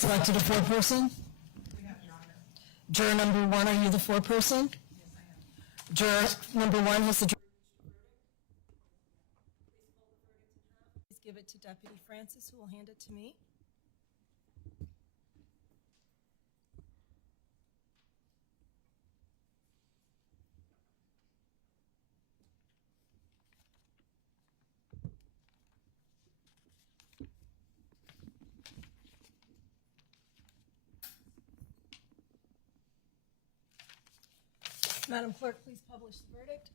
selected a foreperson? We have, Your Honor. Juror number 1, are you the foreperson? Yes, I am. Juror number 1 has the jury. Please give it to Deputy Francis, who will hand it to me. Madam Clerk, please publish the verdict.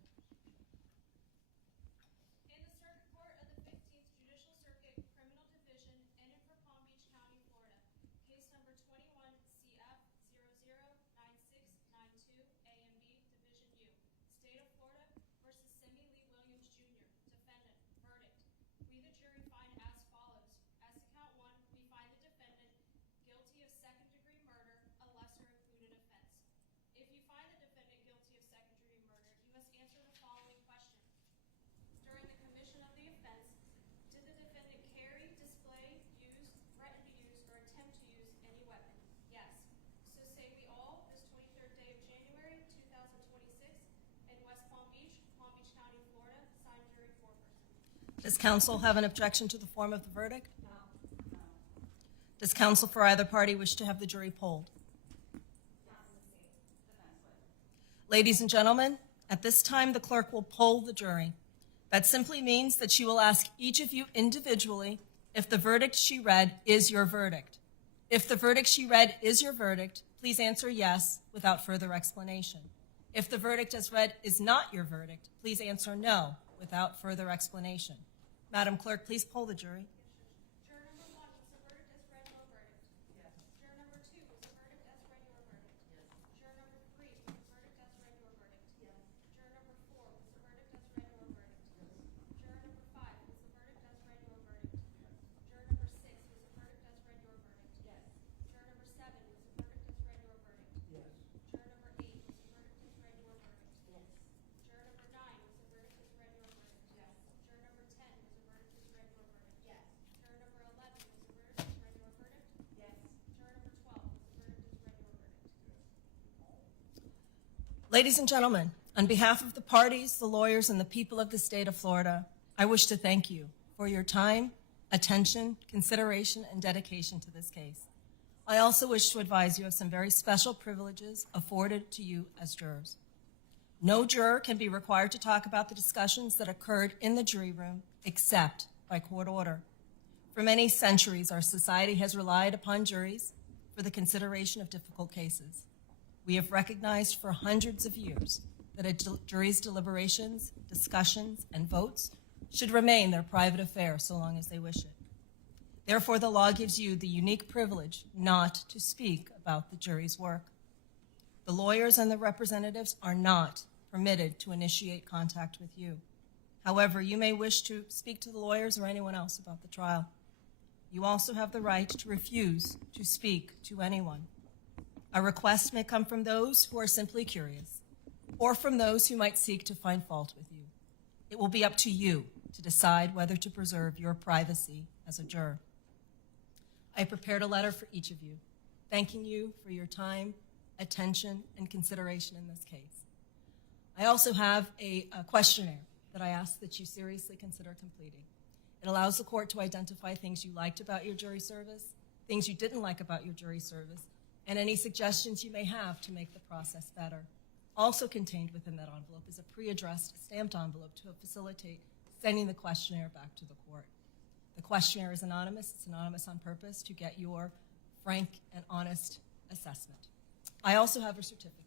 In the Circuit Court of the 15th Judicial Circuit, Criminal Division, in and for Palm Beach County, Florida, case number 21 CF009692 A and B, Division U, State of Florida versus Semmie Williams, Jr., defendant, verdict. We, the jury, find as follows. As to count 1, we find the defendant guilty of second-degree murder, a lesser-included offense. If you find the defendant guilty of second-degree murder, you must answer the following question. During the commission of the offense, did the defendant carry, display, use, threaten to use, or attempt to use any weapon? Yes. So say we all, this 23rd day of January, 2026, in West Palm Beach County, Florida, signed jury foreperson. Does counsel have an objection to the form of the verdict? No. Does counsel for either party wish to have the jury polled? Ladies and gentlemen, at this time, the clerk will poll the jury. That simply means that she will ask each of you individually if the verdict she read is your verdict. If the verdict she read is your verdict, please answer yes without further explanation. If the verdict as read is not your verdict, please answer no without further explanation. Madam Clerk, please poll the jury. Juror number 1, was the verdict as read your verdict? Yes. Juror number 2, was the verdict as read your verdict? Yes. Juror number 3, was the verdict as read your verdict? Yes. Juror number 4, was the verdict as read your verdict? Yes. Juror number 5, was the verdict as read your verdict? Yes. Juror number 6, was the verdict as read your verdict? Yes. Juror number 7, was the verdict as read your verdict? Yes. Juror number 8, was the verdict as read your verdict? Yes. Juror number 9, was the verdict as read your verdict? Yes. Juror number 10, was the verdict as read your verdict? Yes. Juror number 11, was the verdict as read your verdict? Yes. Juror number 12, was the verdict as read your verdict? Ladies and gentlemen, on behalf of the parties, the lawyers, and the people of the state of Florida, I wish to thank you for your time, attention, consideration, and dedication to this case. I also wish to advise you of some very special privileges afforded to you as jurors. No juror can be required to talk about the discussions that occurred in the jury room except by court order. For many centuries, our society has relied upon juries for the consideration of difficult cases. We have recognized for hundreds of years that a jury's deliberations, discussions, and votes should remain their private affair so long as they wish it. Therefore, the law gives you the unique privilege not to speak about the jury's work. The lawyers and the representatives are not permitted to initiate contact with you. However, you may wish to speak to the lawyers or anyone else about the trial. You also have the right to refuse to speak to anyone. A request may come from those who are simply curious, or from those who might seek to find fault with you. It will be up to you to decide whether to preserve your privacy as a juror. I prepared a letter for each of you, thanking you for your time, attention, and consideration in this case. I also have a questionnaire that I ask that you seriously consider completing. It allows the court to identify things you liked about your jury service, things you didn't like about your jury service, and any suggestions you may have to make the process better. Also contained within that envelope is a pre-addressed stamped envelope to facilitate sending the questionnaire back to the court. The questionnaire is anonymous. It's anonymous on purpose to get your frank and honest assessment. I also have a certificate.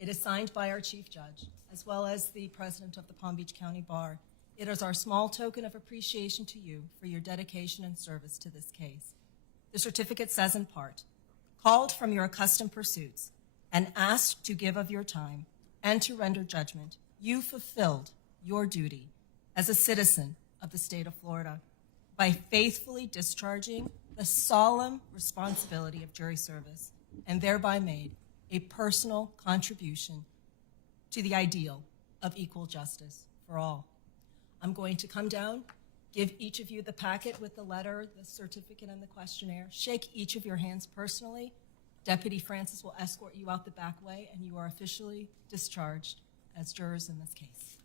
It is signed by our chief judge, as well as the president of the Palm Beach County Bar. It is our small token of appreciation to you for your dedication and service to this case. The certificate says in part, called from your accustomed pursuits and asked to give of your time and to render judgment, you fulfilled your duty as a citizen of the state of Florida by faithfully discharging the solemn responsibility of jury service and thereby made a personal contribution to the ideal of equal justice for all. I'm going to come down give each of you the packet with the letter, the certificate, and the questionnaire. Shake each of your hands personally. Deputy Francis will escort you out the back way, and you are officially discharged as jurors in this case.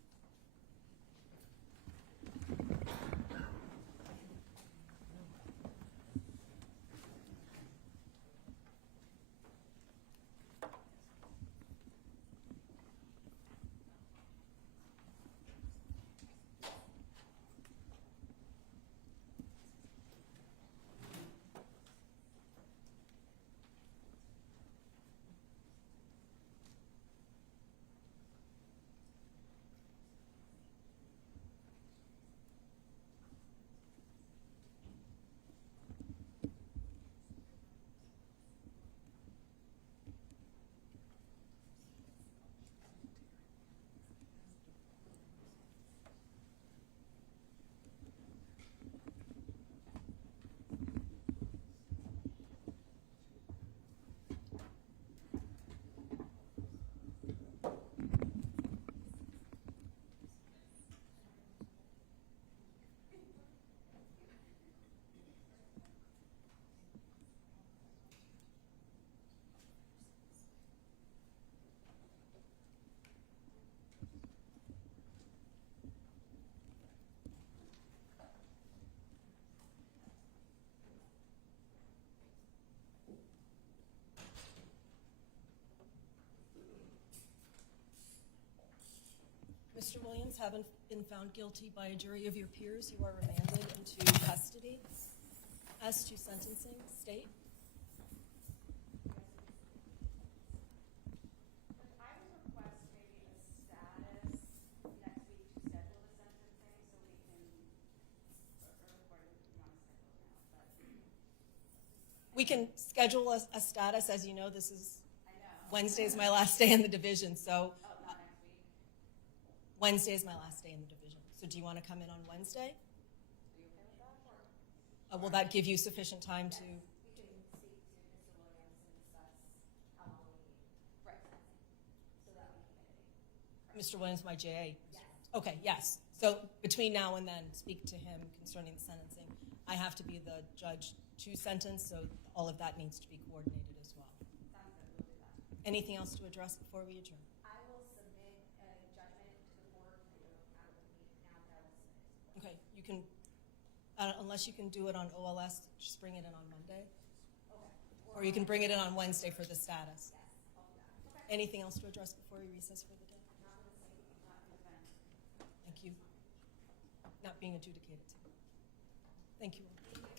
Mr. Williams, having been found guilty by a jury of your peers, you are remanded into custody. As to sentencing, state. I would request maybe a status next week to schedule the sentencing so we can, or according to not schedule now, but. We can schedule a status. As you know, this is I know. Wednesday is my last day in the division, so Oh, not next week? Wednesday is my last day in the division. So do you want to come in on Wednesday? Are you okay with that? Or? Will that give you sufficient time to? We can speak to Mr. Williams and discuss how long we need for sentencing, so that we can get it. Mr. Williams, my JA. Yes. Okay, yes. So between now and then, speak to him concerning the sentencing. I have to be the judge to sentence, so all of that needs to be coordinated as well. Sounds good, we'll do that. Anything else to address before we adjourn? I will submit a judgment to the court, I don't have it with me now, but I will submit it to the court. Okay, you can, unless you can do it on OLS, just bring it in on Monday. Okay. Or you can bring it in on Wednesday for the status. Yes, I'll do that. Okay. Anything else to address before we recess for the day? Not the same, not the event. Thank you. Not being adjudicated to. Thank you. Thank you.